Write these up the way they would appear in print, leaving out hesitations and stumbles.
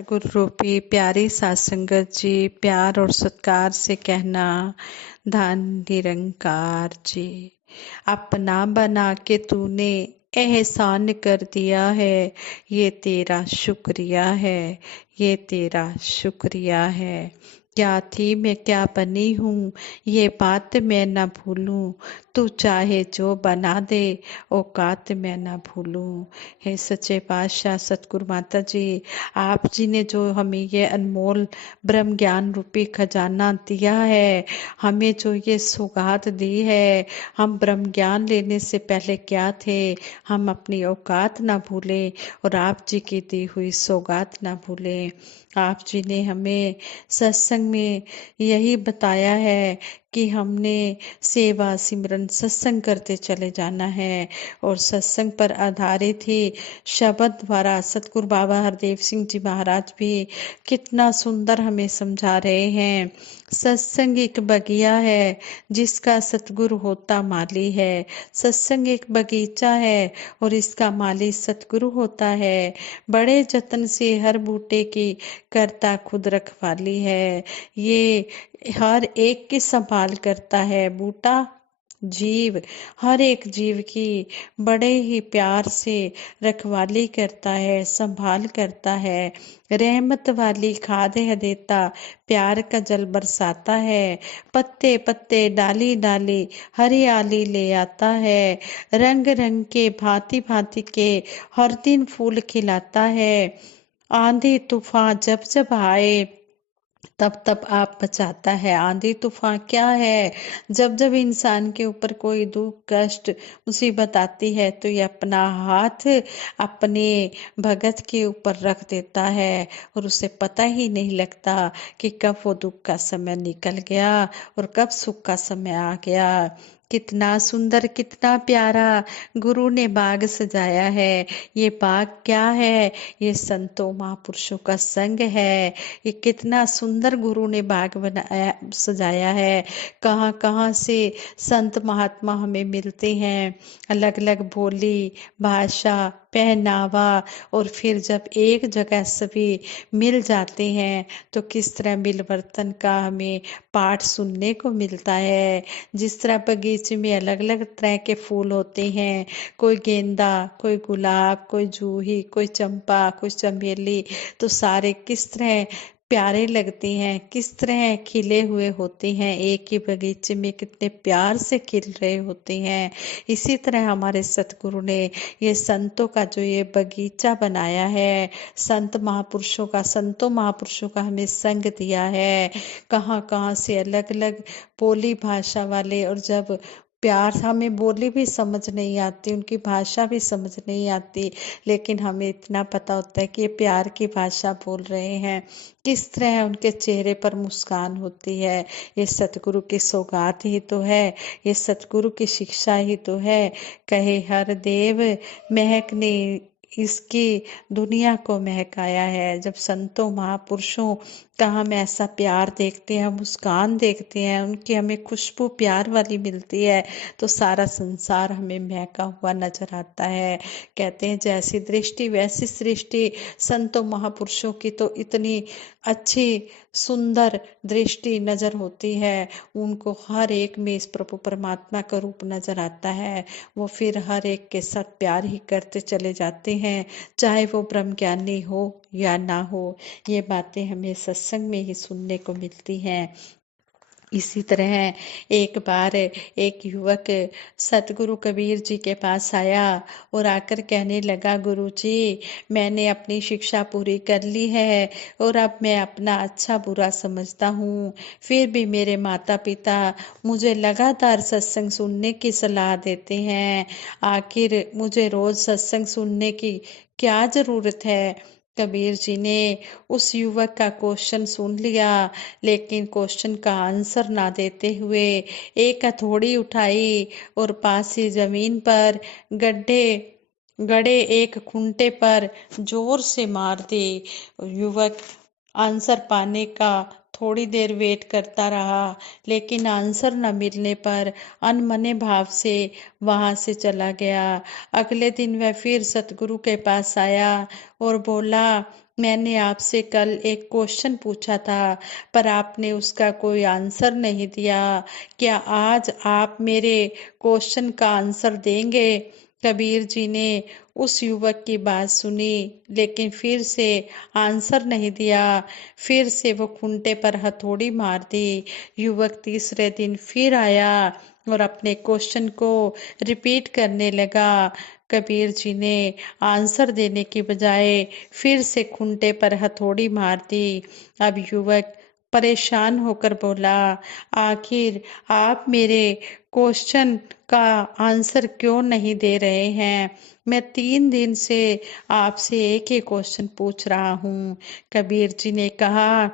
गुरु रूपी प्यारी सात संगत जी, प्यार और सत्कार से कहना, धन निरंकार जी। अपना बना के तूने एहसान कर दिया है, ये तेरा शुक्रिया है, ये तेरा शुक्रिया है। क्या थी मैं क्या बनी हूँ, ये बात मैं न भूलूं। तू चाहे जो बना दे, औकात मैं न भूलूं। हे सच्चे पातशाह सतगुरु माता जी, आप जी ने जो हमें ये अनमोल ब्रह्म ज्ञान रूपी खजाना दिया है, हमें जो ये सौगात दी है, हम ब्रह्म ज्ञान लेने से पहले क्या थे, हम अपनी औकात ना भूलें और आप जी की दी हुई सौगात ना भूलें। आप जी ने हमें सत्संग में यही बताया है कि हमने सेवा सिमरन सत्संग करते चले जाना है और सत्संग पर आधारित ही शब्द द्वारा सतगुरु बाबा हरदेव सिंह जी महाराज भी कितना सुंदर हमें समझा रहे हैं। सत्संग एक बगिया है जिसका सतगुरु होता माली है। सत्संग एक बगीचा है और इसका माली सतगुरु होता है। बड़े जतन से हर बूटे की करता खुद रखवाली है। ये हर एक की संभाल करता है। बूटा जीव, हर एक जीव की बड़े ही प्यार से रखवाली करता है, संभाल करता है। रहमत वाली खाद है देता, प्यार का जल बरसाता है। पत्ते पत्ते डाली डाली हरियाली ले आता है। रंग रंग के भांति भांति के हर दिन फूल खिलाता है। आंधी तूफान जब जब आए तब तब आप बचाता है। आंधी तूफान क्या है, जब जब इंसान के ऊपर कोई दुख कष्ट मुसीबत आती है तो ये अपना हाथ अपने भगत के ऊपर रख देता है और उसे पता ही नहीं लगता कि कब वो दुख का समय निकल गया और कब सुख का समय आ गया। कितना सुंदर कितना प्यारा गुरु ने बाग सजाया है। ये बाग क्या है, ये संतों महापुरुषों का संग है। ये कितना सुंदर गुरु ने बाग बनाया सजाया है। कहाँ कहाँ से संत महात्मा हमें मिलते हैं, अलग अलग बोली भाषा पहनावा, और फिर जब एक जगह सभी मिल जाते हैं तो किस तरह मिलवर्तन का हमें पाठ सुनने को मिलता है। जिस तरह बगीचे में अलग अलग तरह के फूल होते हैं, कोई गेंदा, कोई गुलाब, कोई जूही, कोई चंपा, कोई चमेली, तो सारे किस तरह प्यारे लगते हैं, किस तरह खिले हुए होते हैं, एक ही बगीचे में कितने प्यार से खिल रहे होते हैं। इसी तरह हमारे सतगुरु ने ये संतों का जो ये बगीचा बनाया है, संतों महापुरुषों का हमें संग दिया है। कहाँ कहाँ से अलग अलग बोली भाषा वाले, और जब प्यार हमें बोली भी समझ नहीं आती, उनकी भाषा भी समझ नहीं आती, लेकिन हमें इतना पता होता है कि ये प्यार की भाषा बोल रहे हैं। किस तरह उनके चेहरे पर मुस्कान होती है। ये सतगुरु की सौगात ही तो है, ये सतगुरु की शिक्षा ही तो है। कहे हर देव महकने इसकी दुनिया को महकाया है। जब संतों महापुरुषों का हम ऐसा प्यार देखते हैं, मुस्कान देखते हैं, उनकी हमें खुशबू प्यार वाली मिलती है, तो सारा संसार हमें महका हुआ नजर आता है। कहते हैं जैसी दृष्टि वैसी सृष्टि। संतों महापुरुषों की तो इतनी अच्छी सुंदर दृष्टि नजर होती है, उनको हर एक में इस प्रभु परमात्मा का रूप नजर आता है। वो फिर हर एक के साथ प्यार ही करते चले जाते हैं, चाहे वो ब्रह्म ज्ञानी हो या ना हो। ये बातें हमें सत्संग में ही सुनने को मिलती हैं। इसी तरह एक बार एक युवक सतगुरु कबीर जी के पास आया और आकर कहने लगा, गुरु जी मैंने अपनी शिक्षा पूरी कर ली है और अब मैं अपना अच्छा बुरा समझता हूँ, फिर भी मेरे माता पिता मुझे लगातार सत्संग सुनने की सलाह देते हैं। आखिर मुझे रोज सत्संग सुनने की क्या जरूरत है। कबीर जी ने उस युवक का क्वेश्चन सुन लिया, लेकिन क्वेश्चन का आंसर ना देते हुए एक हथौड़ी उठाई और पास ही जमीन पर गड्ढे गड़े एक खूंटे पर जोर से मार दी। युवक आंसर पाने का थोड़ी देर वेट करता रहा, लेकिन आंसर न मिलने पर अनमने भाव से वहां से चला गया। अगले दिन वह फिर सतगुरु के पास आया और बोला, मैंने आपसे कल एक क्वेश्चन पूछा था पर आपने उसका कोई आंसर नहीं दिया। क्या आज आप मेरे क्वेश्चन का आंसर देंगे? कबीर जी ने उस युवक की बात सुनी लेकिन फिर से आंसर नहीं दिया। फिर से वो खूंटे पर हथौड़ी मार दी। युवक तीसरे दिन फिर आया और अपने क्वेश्चन को रिपीट करने लगा। कबीर जी ने आंसर देने की बजाय फिर से खूंटे पर हथौड़ी मार दी। अब युवक परेशान होकर बोला, आखिर आप मेरे क्वेश्चन का आंसर क्यों नहीं दे रहे हैं? मैं 3 दिन से आपसे एक ही क्वेश्चन पूछ रहा हूँ। कबीर जी ने कहा,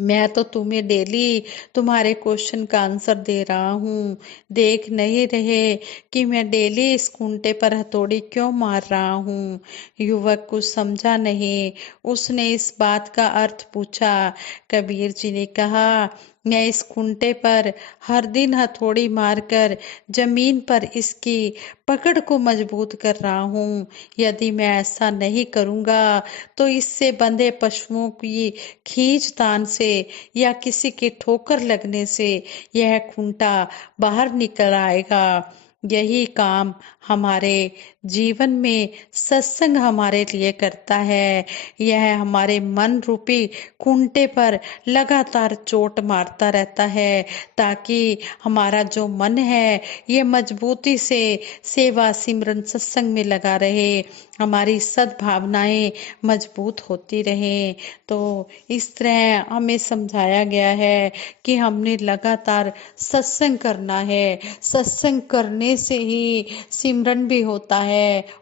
मैं तो तुम्हें डेली तुम्हारे क्वेश्चन का आंसर दे रहा हूँ। देख नहीं रहे कि मैं डेली इस खूंटे पर हथौड़ी क्यों मार रहा हूँ? युवक कुछ समझा नहीं। उसने इस बात का अर्थ पूछा। कबीर जी ने कहा, मैं इस खूंटे पर हर दिन हथौड़ी मारकर जमीन पर इसकी पकड़ को मजबूत कर रहा हूँ। यदि मैं ऐसा नहीं करूँगा तो इससे बंधे पशुओं की खींचतान से या किसी की ठोकर लगने से यह खूंटा बाहर निकल आएगा। यही काम हमारे जीवन में सत्संग हमारे लिए करता है। यह हमारे मन रूपी खूंटे पर लगातार चोट मारता रहता है ताकि हमारा जो मन है ये मजबूती से सेवा सिमरन सत्संग में लगा रहे, हमारी सद्भावनाएं मजबूत होती रहें। तो इस तरह हमें समझाया गया है कि हमने लगातार सत्संग करना है। सत्संग करने से ही सिमरन भी होता है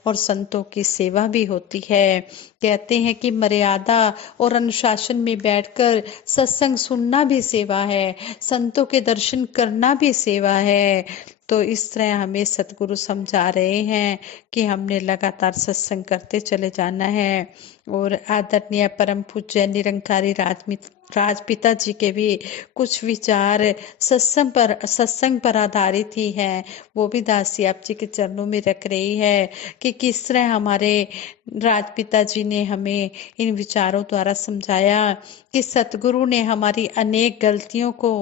और संतों की सेवा भी होती है। कहते हैं कि मर्यादा और अनुशासन में बैठकर सत्संग सुनना भी सेवा है, संतों के दर्शन करना भी सेवा है। तो इस तरह हमें सतगुरु समझा रहे हैं कि हमने लगातार सत्संग करते चले जाना है। और आदरणीय परम पूज्य निरंकारी राजपिता जी के भी कुछ विचार सत्संग पर आधारित ही हैं। वो भी दासी आप जी के चरणों में रख रही है कि किस तरह हमारे राजपिता जी ने हमें इन विचारों द्वारा समझाया कि सतगुरु ने हमारी अनेक गलतियों को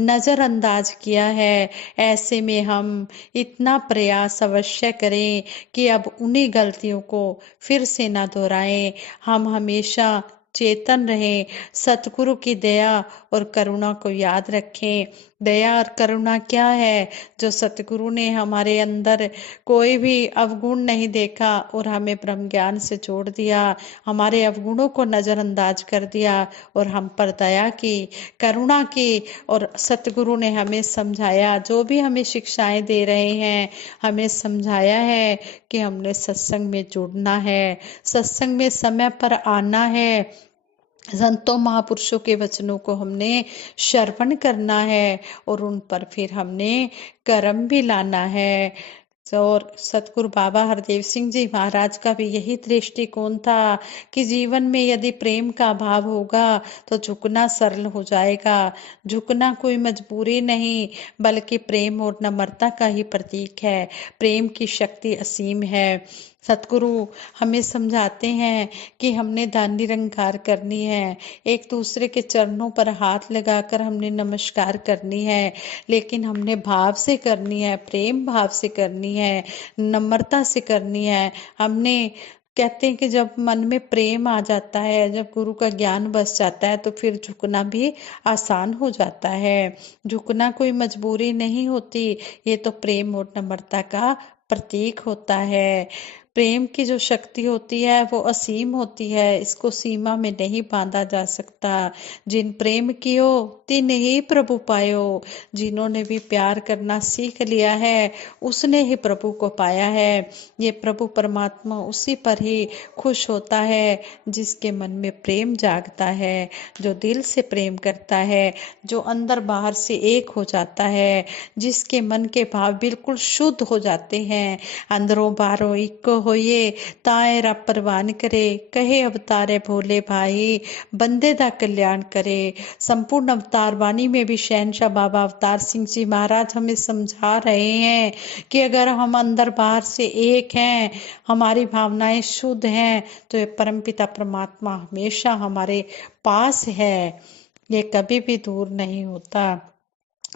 नजरअंदाज किया है। ऐसे में हम इतना प्रयास अवश्य करें कि अब उन्हीं गलतियों को फिर से ना दोहराएं। हम हमेशा चेतन रहें, सतगुरु की दया और करुणा को याद रखें। दया और करुणा क्या है? जो सतगुरु ने हमारे अंदर कोई भी अवगुण नहीं देखा और हमें ब्रह्म ज्ञान से जोड़ दिया, हमारे अवगुणों को नजरअंदाज कर दिया और हम पर दया की, करुणा की। और सतगुरु ने हमें समझाया, जो भी हमें शिक्षाएं दे रहे हैं, हमें समझाया है कि हमने सत्संग में जुड़ना है, सत्संग में समय पर आना है, संतों महापुरुषों के वचनों को हमने श्रवण करना है और उन पर फिर हमने कर्म भी लाना है। और सतगुरु बाबा हरदेव सिंह जी महाराज का भी यही दृष्टिकोण था कि जीवन में यदि प्रेम का अभाव होगा तो झुकना सरल हो जाएगा। झुकना कोई मजबूरी नहीं बल्कि प्रेम और नम्रता का ही प्रतीक है। प्रेम की शक्ति असीम है। सतगुरु हमें समझाते हैं कि हमने दान निरंकार करनी है, एक दूसरे के चरणों पर हाथ लगाकर हमने नमस्कार करनी है, लेकिन हमने भाव से करनी है, प्रेम भाव से करनी है, नम्रता से करनी है। हमने कहते हैं कि जब मन में प्रेम आ जाता है, जब गुरु का ज्ञान बस जाता है तो फिर झुकना भी आसान हो जाता है। झुकना कोई मजबूरी नहीं होती, ये तो प्रेम और नम्रता का प्रतीक होता है। प्रेम की जो शक्ति होती है वो असीम होती है, इसको सीमा में नहीं बांधा जा सकता। जिन प्रेम कियो तिन ही प्रभु पायो। जिन्होंने भी प्यार करना सीख लिया है उसने ही प्रभु को पाया है। ये प्रभु परमात्मा उसी पर ही खुश होता है जिसके मन में प्रेम जागता है, जो दिल से प्रेम करता है, जो अंदर बाहर से एक हो जाता है, जिसके मन के भाव बिल्कुल शुद्ध हो जाते हैं, अंदरों बाहरों एक होइए ताए रब परवान करे, कहे अवतारे भोले भाई बंदे दा कल्याण करे। संपूर्ण अवतार वाणी में भी शहनशाह बाबा अवतार सिंह जी महाराज हमें समझा रहे हैं कि अगर हम अंदर बाहर से एक हैं, हमारी भावनाएं शुद्ध हैं, तो ये परमपिता परमात्मा हमेशा हमारे पास है, ये कभी भी दूर नहीं होता।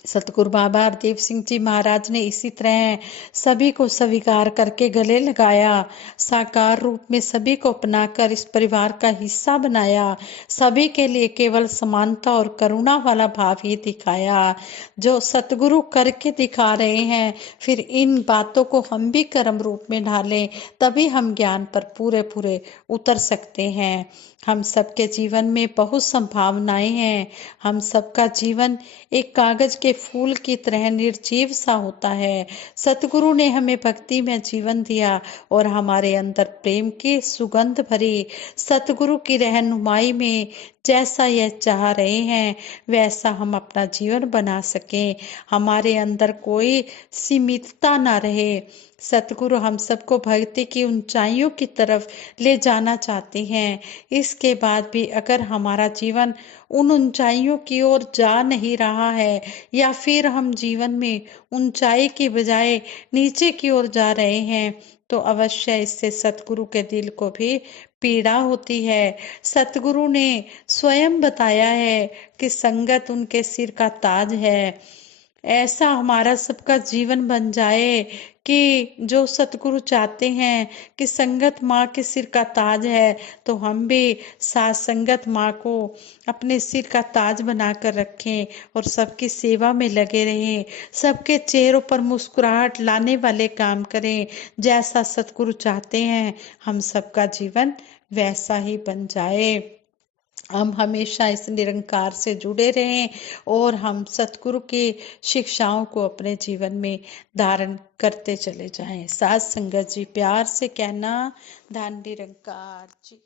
सतगुरु बाबा हरदेव सिंह जी महाराज ने इसी तरह सभी को स्वीकार करके गले लगाया, साकार रूप में सभी को अपनाकर इस परिवार का हिस्सा बनाया, सभी के लिए केवल समानता और करुणा वाला भाव ही दिखाया। जो सतगुरु करके दिखा रहे हैं, फिर इन बातों को हम भी कर्म रूप में ढालें, तभी हम ज्ञान पर पूरे पूरे उतर सकते हैं। हम सबके जीवन में बहुत संभावनाएं हैं। हम सबका जीवन एक कागज के फूल की तरह निर्जीव सा होता है। सतगुरु ने हमें भक्ति में जीवन दिया और हमारे अंदर प्रेम की सुगंध भरी। सतगुरु की रहनुमाई में जैसा यह चाह रहे हैं वैसा हम अपना जीवन बना सकें, हमारे अंदर कोई सीमितता ना रहे। सतगुरु हम सबको भक्ति की ऊंचाइयों की तरफ ले जाना चाहते हैं। इसके बाद भी अगर हमारा जीवन उन ऊंचाइयों की ओर जा नहीं रहा है, या फिर हम जीवन में ऊंचाई की बजाय नीचे की ओर जा रहे हैं, तो अवश्य इससे सतगुरु के दिल को भी पीड़ा होती है। सतगुरु ने स्वयं बताया है कि संगत उनके सिर का ताज है। ऐसा हमारा सबका जीवन बन जाए कि जो सतगुरु चाहते हैं कि संगत माँ के सिर का ताज है, तो हम भी साथ संगत माँ को अपने सिर का ताज बनाकर रखें और सबकी सेवा में लगे रहें, सबके चेहरों पर मुस्कुराहट लाने वाले काम करें। जैसा सतगुरु चाहते हैं हम सबका जीवन वैसा ही बन जाए। हम हमेशा इस निरंकार से जुड़े रहें और हम सतगुरु की शिक्षाओं को अपने जीवन में धारण करते चले जाएं। साथ संगत जी, प्यार से कहना, धन निरंकार जी।